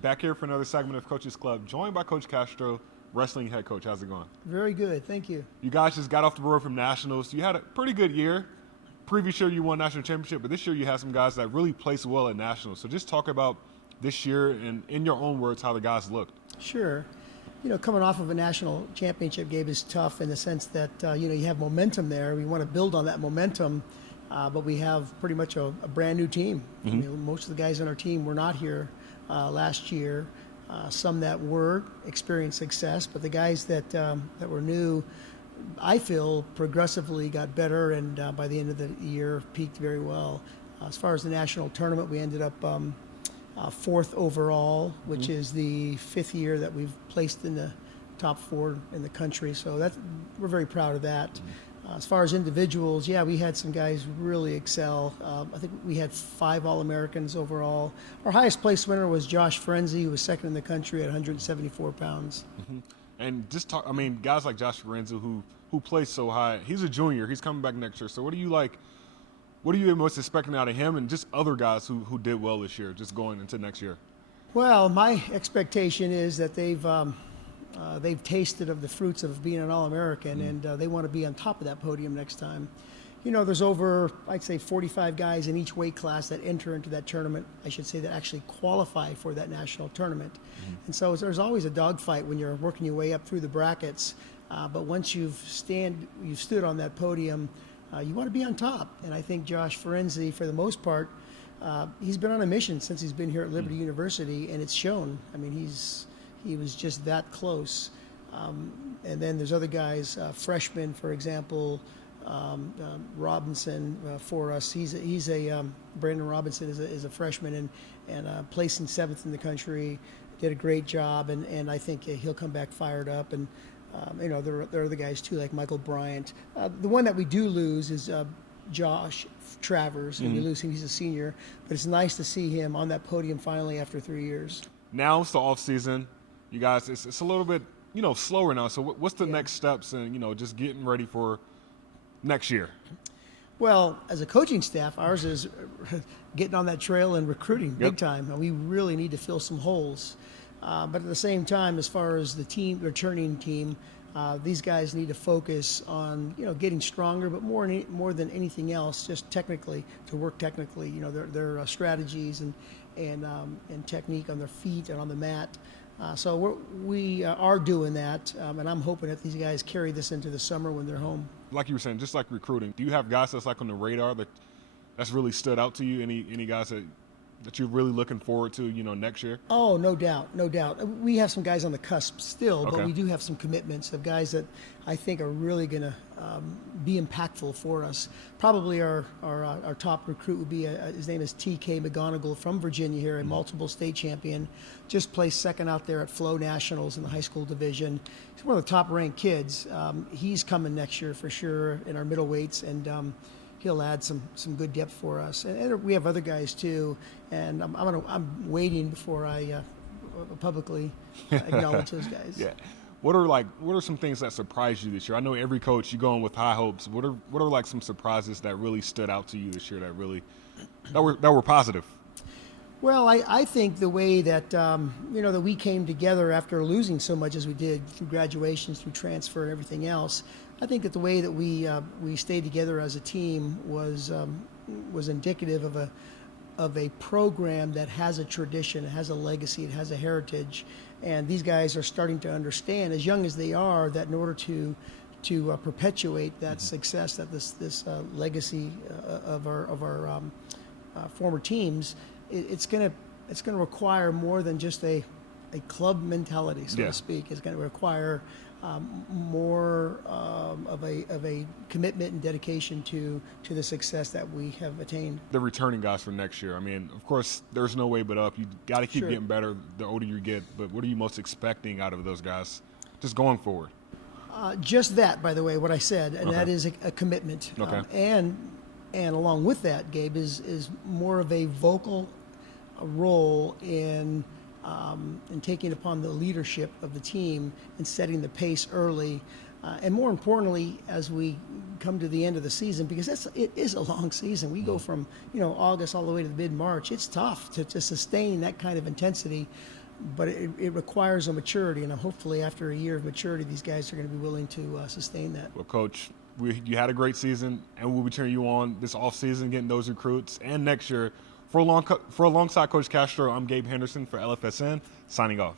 Back here for another segment of Coaches Club, joined by Coach Castro, wrestling head coach. How's it going? Very good, thank you. You guys just got off the road from Nationals. You had a pretty good year. Previous year you won National Championship, but this year you had some guys that really placed well at Nationals. So just talk about this year and, in your own words, how the guys looked. Sure. You know, coming off of a national championship game is tough in the sense that, you have momentum there. We want to build on that momentum, but we have pretty much a brand new team. Most of the guys on our team were not here last year. Some that were experienced success, but the guys that were new, I feel, progressively got better, and by the end of the year peaked very well. As far as the national tournament, we ended up fourth overall, which is the fifth year that we've placed in the top four in the country. So we're very proud of that. As far as individuals, yeah, we had some guys really excel. I think we had 5 All-Americans overall. Our highest place winner was Josh Frenzy, who was second in the country at 174 pounds. And just talk, guys like Josh Lorenzo who plays so high, he's a junior, he's coming back next year. So what are you most expecting out of him and just other guys who did well this year, just going into next year? Well, my expectation is that they've tasted of the fruits of being an All-American, and they want to be on top of that podium next time. You know, there's over, I'd say, 45 guys in each weight class that enter into that tournament, I should say, that actually qualify for that national tournament. And so there's always a dogfight when you're working your way up through the brackets, but once you've stood on that podium, you want to be on top. And I think Josh Ferenzi, for the most part, he's been on a mission since he's been here at Liberty University, and it's shown. I mean, he was just that close. And then there's other guys, freshmen, for example, Robinson for us. Brandon Robinson is a freshman and placing 7th in the country. Did a great job, and I think he'll come back fired up. And there are other guys too, like Michael Bryant. The one that we do lose is Josh Travers, and we lose him. He's a senior, but it's nice to see him on that podium finally after 3 years. Now it's the off season. You guys, it's a little bit, slower now. So what's the next steps and, just getting ready for next year? Well, as a coaching staff, ours is getting on that trail and recruiting big time. And we really need to fill some holes. But at the same time, as far as the returning team, these guys need to focus on, getting stronger, but more than anything else, just technically, to work technically, their strategies and technique on their feet and on the mat. So we are doing that, and I'm hoping that these guys carry this into the summer when they're home. Like you were saying, just like recruiting, do you have guys that's like on the radar that's really stood out to you? Any guys that you're really looking forward to, next year? Oh, no doubt. We have some guys on the cusp still, but Okay. we do have some commitments of guys that I think are really going to be impactful for us. Probably our top recruit would be, his name is T.K. McGonigal from Virginia here, a multiple state champion. Just placed second out there at Flow Nationals in the high school division. He's one of the top-ranked kids. He's coming next year for sure in our middleweights, and he'll add some good depth for us. And we have other guys too, and I'm waiting before I publicly acknowledge those guys. Yeah. What are some things that surprised you this year? I know every coach, you go in with high hopes. What are like some surprises that really stood out to you this year that were positive? Well, I think the way that that we came together after losing so much as we did through graduations, through transfer, and everything else. I think that the way that we stayed together as a team was indicative of a program that has a tradition, it has a legacy, it has a heritage, and these guys are starting to understand, as young as they are, that in order to perpetuate that success, that this legacy of our former teams, it's going to require more than just a club mentality, so to speak. It's going to require more of a commitment and dedication to the success that we have attained. The returning guys for next year. Of course, there's no way but up. You got to keep getting better the older you get. But what are you most expecting out of those guys, just going forward? Just that, by the way, what I said, and that is a commitment. Okay. And along with that, Gabe, is more of a vocal role in taking upon the leadership of the team and setting the pace early. And more importantly, as we come to the end of the season, because it is a long season. We go from August all the way to mid-March. It's tough to sustain that kind of intensity. but it requires a maturity, and hopefully after a year of maturity, these guys are going to be willing to sustain that. Well, Coach, you had a great season, and we'll be cheering you on this offseason, getting those recruits, and next year. For alongside Coach Castro, I'm Gabe Henderson for LFSN, signing off.